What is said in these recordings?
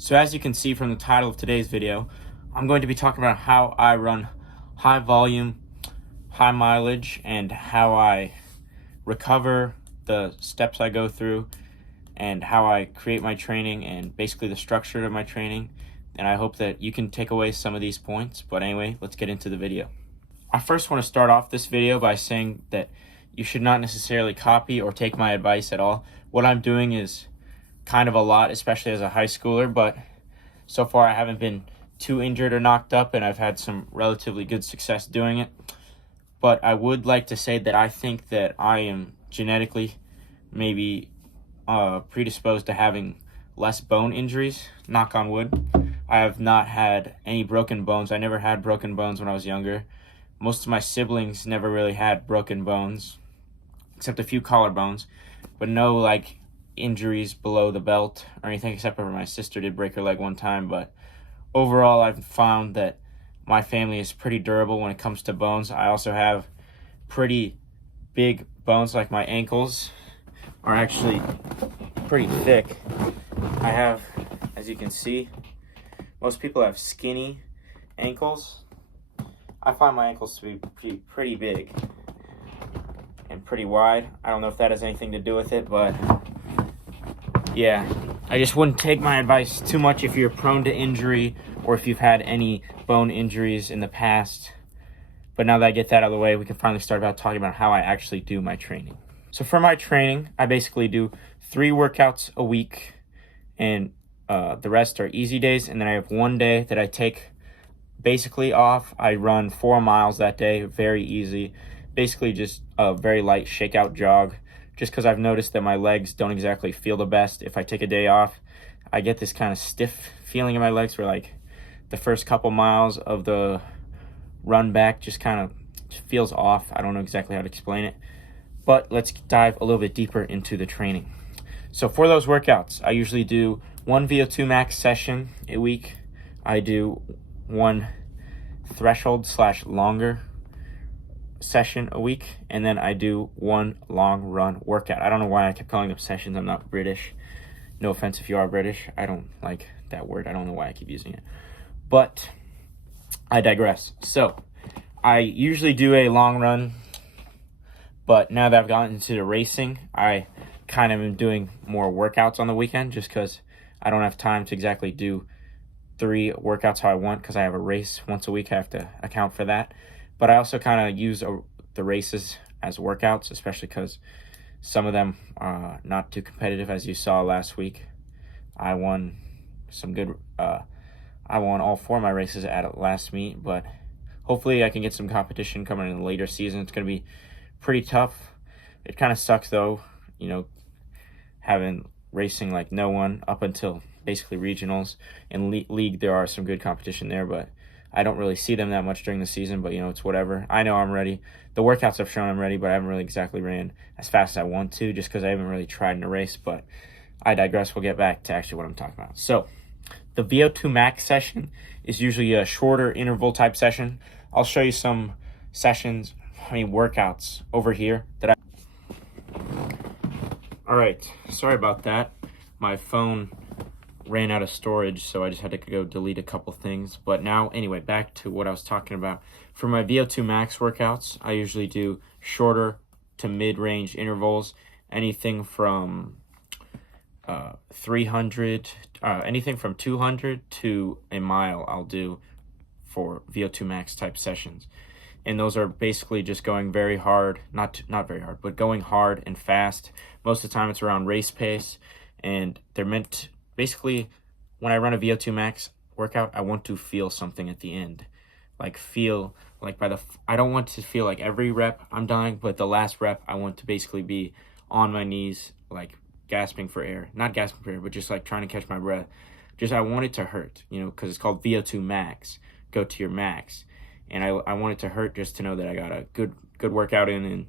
So as you can see from the title of today's video, I'm going to be talking about how I run high volume, high mileage, and how I recover, the steps I go through, and how I create my training, and basically the structure of my training. And I hope that you can take away some of these points. But anyway, let's get into the video. I first want to start off this video by saying that you should not necessarily copy or take my advice at all. What I'm doing is kind of a lot, especially as a high schooler, but so far I haven't been too injured or knocked up, and I've had some relatively good success doing it. But I would like to say that I think that I am genetically maybe predisposed to having less bone injuries, knock on wood. I have not had any broken bones. I never had broken bones when I was younger. Most of my siblings never really had broken bones, except a few collarbones, but no like injuries below the belt or anything, except for my sister did break her leg one time. But overall, I've found that my family is pretty durable when it comes to bones. I also have pretty big bones, like my ankles are actually pretty thick. I have, as you can see, most people have skinny ankles. I find my ankles to be pretty big and pretty wide. I don't know if that has anything to do with it, but yeah, I just wouldn't take my advice too much if you're prone to injury or if you've had any bone injuries in the past. But now that I get that out of the way, we can finally start about talking about how I actually do my training. So for my training, I basically do 3 workouts a week, and the rest are easy days. And then I have one day that I take basically off. I run 4 miles that day, very easy. Basically just a very light shakeout jog, just because I've noticed that my legs don't exactly feel the best if I take a day off. I get this kind of stiff feeling in my legs where like the first couple miles of the run back just kind of feels off. I don't know exactly how to explain it, but let's dive a little bit deeper into the training. So for those workouts, I usually do 1 VO2 max session a week. I do 1 threshold / longer session a week, and then I do 1 long run workout. I don't know why I kept calling them sessions. I'm not British. No offense if you are British. I don't like that word. I don't know why I keep using it. But I digress. So I usually do a long run, but now that I've gotten into the racing, I kind of am doing more workouts on the weekend just because I don't have time to exactly do 3 workouts how I want, because I have a race once a week. I have to account for that. But I also kind of use the races as workouts, especially because some of them are not too competitive. As you saw last week, I won some good. I won all 4 of my races at last meet, but hopefully I can get some competition coming in the later season. It's going to be pretty tough. It kind of sucks though, having racing like no one up until basically regionals. In league, there are some good competition there, but I don't really see them that much during the season. But it's whatever. I know I'm ready. The workouts have shown I'm ready, but I haven't really exactly ran as fast as I want to, just because I haven't really tried in a race. But I digress. We'll get back to actually what I'm talking about. So the VO2 max session is usually a shorter interval type session. I'll show you some workouts over here that all right, sorry about that. My phone ran out of storage, so I just had to go delete a couple things. But now, anyway, back to what I was talking about. For my VO2 max workouts, I usually do shorter to mid-range intervals, anything from 200 to a mile I'll do for VO2 max type sessions. And those are basically just going very hard, not very hard, but going hard and fast. Most of the time it's around race pace, and they're meant basically, when I run a VO2 max workout, I want to feel something at the end. I don't want to feel like every rep I'm dying, but the last rep I want to basically be on my knees, like gasping for air. Not gasping for air, but just like trying to catch my breath. I want it to hurt, because it's called VO2 max. Go to your max. And I want it to hurt just to know that I got a good workout in and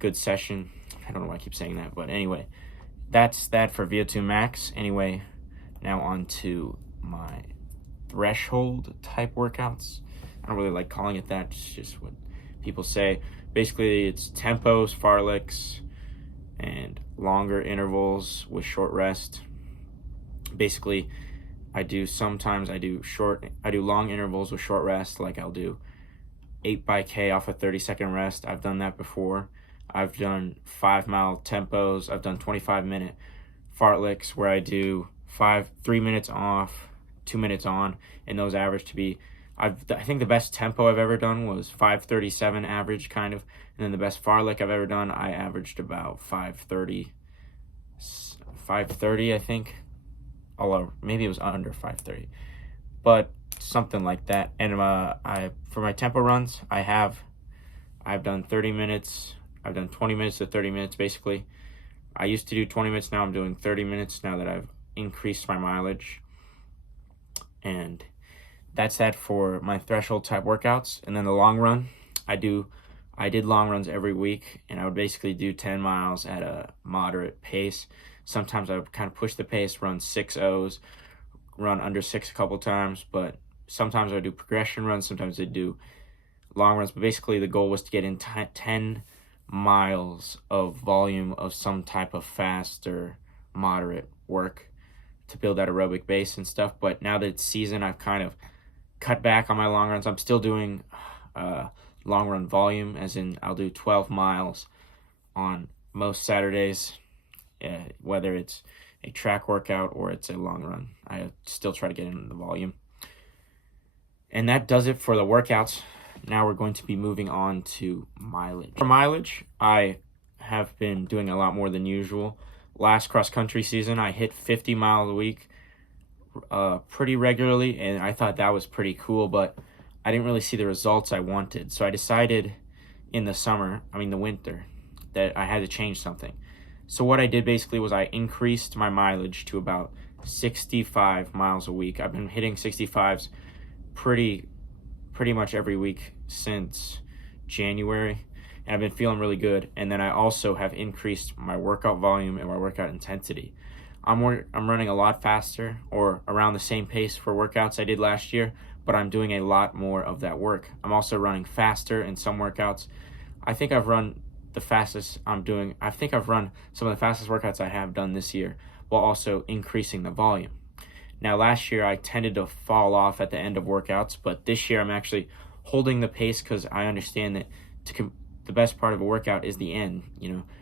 good session. I don't know why I keep saying that, but anyway, that's that for VO2 max. Anyway, now on to my threshold type workouts. I don't really like calling it that. It's just what people say. Basically, it's tempos, fartleks, and longer intervals with short rest. Basically, Sometimes I do long intervals with short rest, like I'll do 8 by K off a 30-second rest. I've done that before. I've done 5-mile tempos. I've done 25-minute fartleks where I do 3 minutes off, 2 minutes on, and those average to be, I think the best tempo I've ever done was 5:37 average, kind of, and then the best fartlek I've ever done, I averaged about 5:30, I think, although maybe it was under 5:30, but something like that. And for my tempo runs, I've done 30 minutes. I've done 20 minutes to 30 minutes, basically. I used to do 20 minutes. Now I'm doing 30 minutes now that I've increased my mileage. And that's that for my threshold type workouts. And then the long run, I did long runs every week, and I would basically do 10 miles at a moderate pace. Sometimes I would kind of push the pace, run 6.0s, run under 6 a couple times, but sometimes I would do progression runs, sometimes I'd do long runs. But basically the goal was to get in 10 miles of volume of some type of fast or moderate work to build that aerobic base and stuff. But now that it's season, I've kind of cut back on my long runs. I'm still doing long run volume, as in I'll do 12 miles on most Saturdays, whether it's a track workout or it's a long run. I still try to get in the volume. And that does it for the workouts. Now we're going to be moving on to mileage. For mileage, I have been doing a lot more than usual. Last cross-country season, I hit 50 miles a week pretty regularly, and I thought that was pretty cool, but I didn't really see the results I wanted. So I decided in the winter, that I had to change something. So what I did basically was I increased my mileage to about 65 miles a week. I've been hitting 65s pretty much every week since January, and I've been feeling really good. And then I also have increased my workout volume and my workout intensity. I'm running a lot faster, or around the same pace for workouts I did last year, but I'm doing a lot more of that work. I'm also running faster in some workouts. I think I've run some of the fastest workouts I have done this year, while also increasing the volume. Now, last year I tended to fall off at the end of workouts, but this year I'm actually holding the pace, because I understand that the best part of a workout is the end.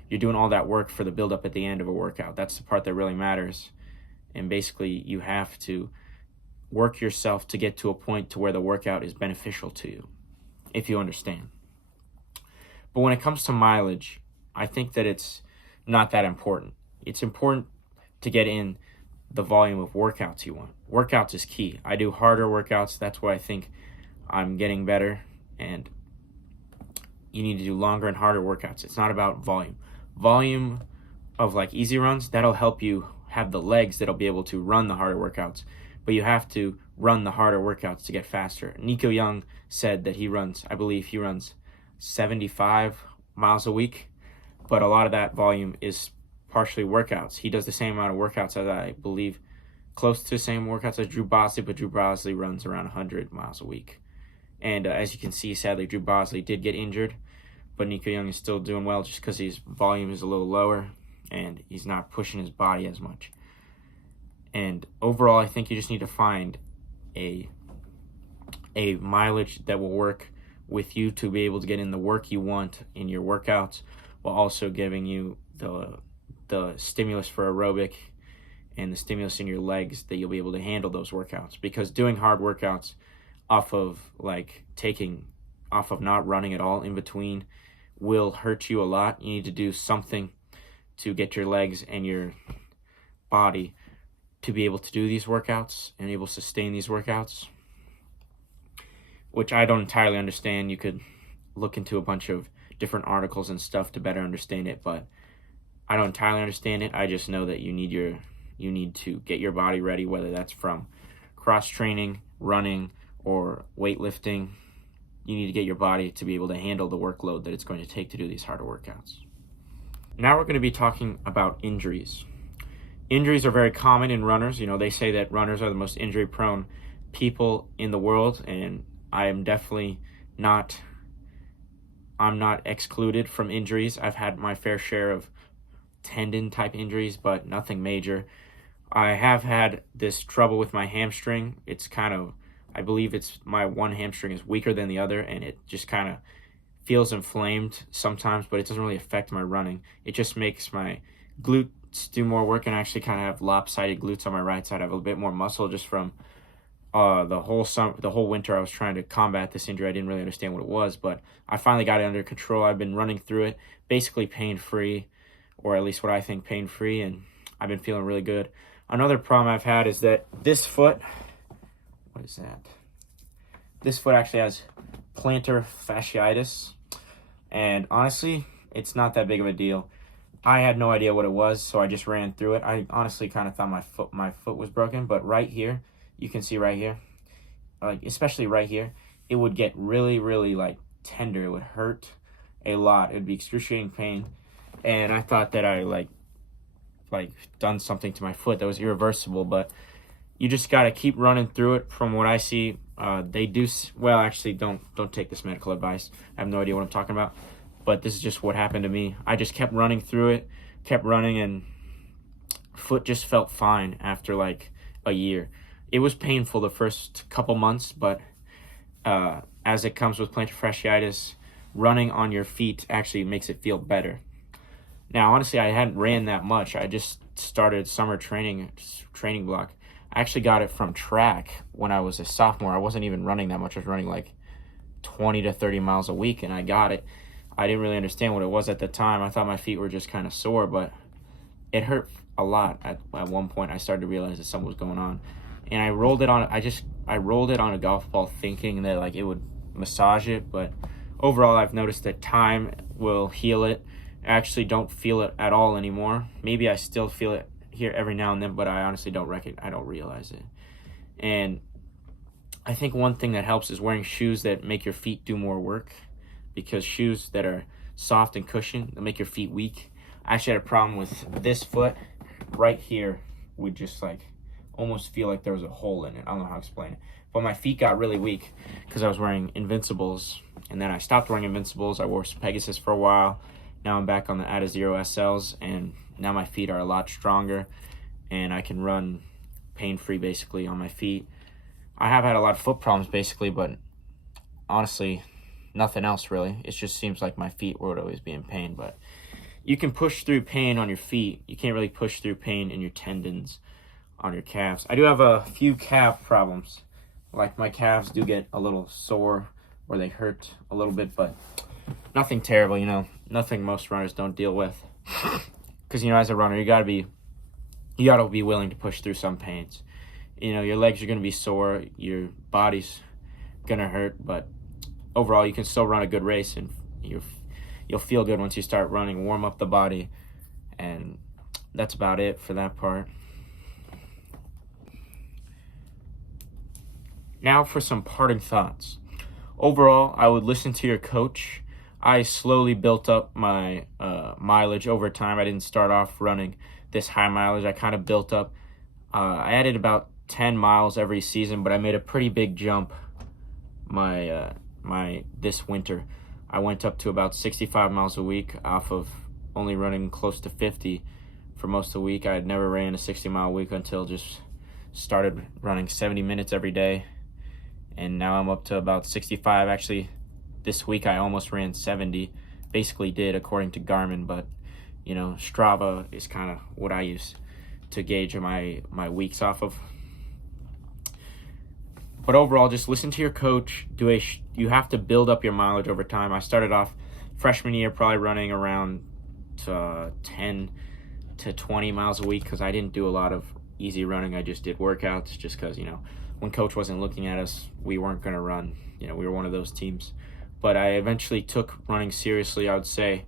You're doing all that work for the build-up at the end of a workout. That's the part that really matters. And basically, you have to work yourself to get to a point to where the workout is beneficial to you, if you understand. But when it comes to mileage, I think that it's not that important. It's important to get in the volume of workouts you want. Workouts is key. I do harder workouts. That's why I think I'm getting better. And you need to do longer and harder workouts. It's not about volume. Volume of like easy runs, that'll help you have the legs that'll be able to run the harder workouts. But you have to run the harder workouts to get faster. Nico Young said that I believe he runs 75 miles a week, but a lot of that volume is partially workouts. He does the same amount of workouts as, I believe, close to the same workouts as Drew Bosley, but Drew Bosley runs around 100 miles a week. And as you can see, sadly, Drew Bosley did get injured, but Nico Young is still doing well just because his volume is a little lower and he's not pushing his body as much. And overall, I think you just need to find a mileage that will work with you to be able to get in the work you want in your workouts, while also giving you the stimulus for aerobic and the stimulus in your legs that you'll be able to handle those workouts. Because doing hard workouts off of not running at all in between will hurt you a lot. You need to do something to get your legs and your body to be able to do these workouts and able to sustain these workouts, which I don't entirely understand. You could look into a bunch of different articles and stuff to better understand it, but I don't entirely understand it. I just know that you need to get your body ready, whether that's from cross training, running, or weightlifting. You need to get your body to be able to handle the workload that it's going to take to do these harder workouts. Now we're going to be talking about injuries. Injuries are very common in runners. They say that runners are the most injury-prone people in the world, and I'm not excluded from injuries. I've had my fair share of tendon-type injuries, but nothing major. I have had this trouble with my hamstring. It's kind of, I believe it's my one hamstring is weaker than the other, and it just kind of feels inflamed sometimes, but it doesn't really affect my running. It just makes my glutes do more work, and I actually kind of have lopsided glutes on my right side. I have a bit more muscle just from the whole winter I was trying to combat this injury. I didn't really understand what it was, but I finally got it under control. I've been running through it basically pain-free, or at least what I think pain-free, and I've been feeling really good. Another problem I've had is that this foot, what is that? This foot actually has plantar fasciitis, and honestly, it's not that big of a deal. I had no idea what it was, so I just ran through it. I honestly kind of thought my foot was broken, but right here, you can see right here, like especially right here, it would get really, really like tender. It would hurt a lot. It would be excruciating pain, and I thought that I like done something to my foot that was irreversible. But you just got to keep running through it. From what I see, they do well. Actually, don't take this medical advice. I have no idea what I'm talking about, but this is just what happened to me. I just kept running through it, kept running, and foot just felt fine after like a year. It was painful the first couple months, but as it comes with plantar fasciitis, running on your feet actually makes it feel better. Now, honestly, I hadn't ran that much. I just started summer training block. I actually got it from track when I was a sophomore. I wasn't even running that much. I was running like 20 to 30 miles a week, and I got it. I didn't really understand what it was at the time. I thought my feet were just kind of sore, but it hurt a lot. At one point, I started to realize that something was going on, and I rolled it on. I rolled it on a golf ball, thinking that like it would massage it, but overall, I've noticed that time will heal it. I actually don't feel it at all anymore. Maybe I still feel it here every now and then, but I honestly don't realize it. And I think one thing that helps is wearing shoes that make your feet do more work, because shoes that are soft and cushioned, they make your feet weak. I actually had a problem with this foot right here. Would just like almost feel like there was a hole in it. I don't know how to explain it, but my feet got really weak because I was wearing Invincibles, and then I stopped wearing Invincibles. I wore some Pegasus for a while. Now I'm back on the Adazero SLs, and now my feet are a lot stronger, and I can run pain-free basically on my feet. I have had a lot of foot problems basically, but honestly, nothing else really. It just seems like my feet would always be in pain, but you can push through pain on your feet. You can't really push through pain in your tendons on your calves. I do have a few calf problems. Like my calves do get a little sore, or they hurt a little bit, but nothing terrible, nothing most runners don't deal with. Because, as a runner, you gotta be willing to push through some pains. Your legs are gonna be sore, your body's gonna hurt, but overall, you can still run a good race, and you'll feel good once you start running, warm up the body, and that's about it for that part. Now for some parting thoughts. Overall, I would listen to your coach. I slowly built up my mileage over time. I didn't start off running this high mileage. I kind of built up. I added about 10 miles every season, but I made a pretty big jump this winter. I went up to about 65 miles a week off of only running close to 50 for most of the week. I had never ran a 60-mile week until just started running 70 minutes every day, and now I'm up to about 65. Actually, this week I almost ran 70, basically did according to Garmin, but Strava is kind of what I use to gauge my weeks off of. But overall, just listen to your coach. You have to build up your mileage over time. I started off freshman year probably running around 10 to 20 miles a week because I didn't do a lot of easy running. I just did workouts just because, when coach wasn't looking at us, we weren't going to run. We were one of those teams. But I eventually took running seriously. I would say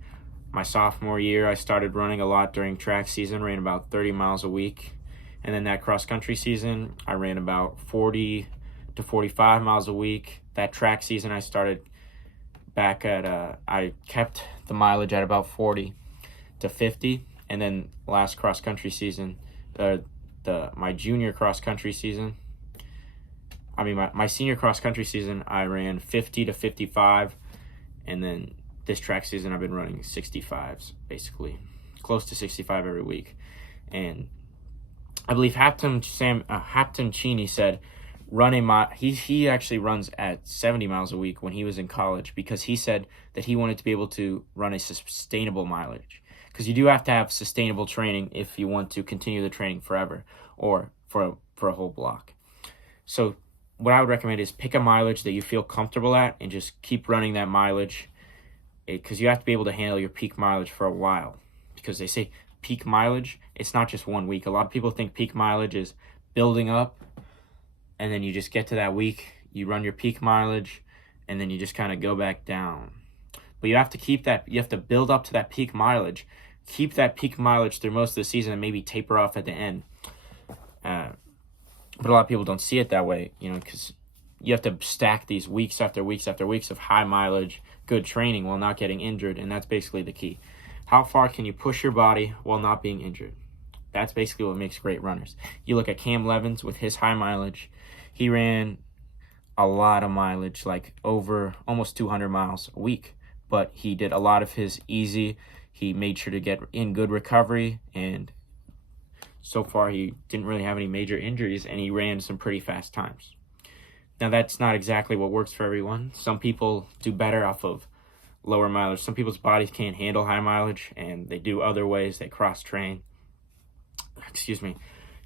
my sophomore year, I started running a lot during track season, ran about 30 miles a week. And then that cross-country season, I ran about 40 to 45 miles a week. That track season, I started back at, I kept the mileage at about 40 to 50. And then last cross-country season, my junior cross-country season, my senior cross-country season, I ran 50 to 55. And then this track season, I've been running 65s, basically. Close to 65 every week. And I believe Hapton Cheney said, run a mile. He actually runs at 70 miles a week when he was in college, because he said that he wanted to be able to run a sustainable mileage. Because you do have to have sustainable training if you want to continue the training forever or for a whole block. So what I would recommend is pick a mileage that you feel comfortable at and just keep running that mileage, because you have to be able to handle your peak mileage for a while. Because they say peak mileage, it's not just 1 week. A lot of people think peak mileage is building up, and then you just get to that week, you run your peak mileage, and then you just kind of go back down. But you have to keep that, you have to build up to that peak mileage, keep that peak mileage through most of the season, and maybe taper off at the end. But a lot of people don't see it that way, because you have to stack these weeks after weeks after weeks of high mileage, good training while not getting injured, and that's basically the key. How far can you push your body while not being injured? That's basically what makes great runners. You look at Cam Levins with his high mileage. He ran a lot of mileage, like over almost 200 miles a week. But he did a lot of his easy. He made sure to get in good recovery. And so far, he didn't really have any major injuries. And he ran some pretty fast times. Now, that's not exactly what works for everyone. Some people do better off of lower mileage. Some people's bodies can't handle high mileage, and they do other ways. They cross-train.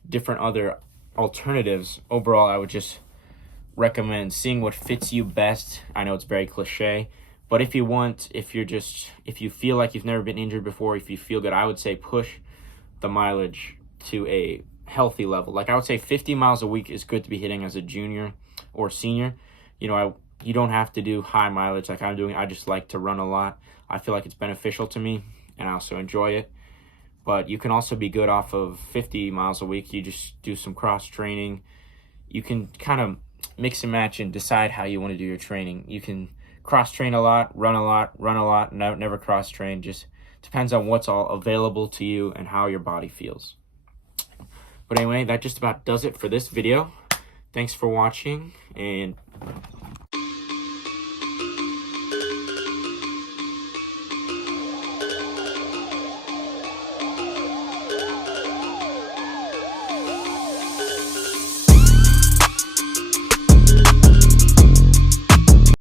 Different other alternatives. Overall, I would just recommend seeing what fits you best. I know it's very cliche, but if you feel like you've never been injured before, if you feel good, I would say push the mileage to a healthy level. Like I would say 50 miles a week is good to be hitting as a junior or senior. You don't have to do high mileage like I'm doing. I just like to run a lot. I feel like it's beneficial to me, and I also enjoy it. But you can also be good off of 50 miles a week. You just do some cross training. You can kind of mix and match and decide how you want to do your training. You can cross train a lot, run a lot, never cross train. Just depends on what's all available to you and how your body feels. But anyway, that just about does it for this video. Thanks for watching, and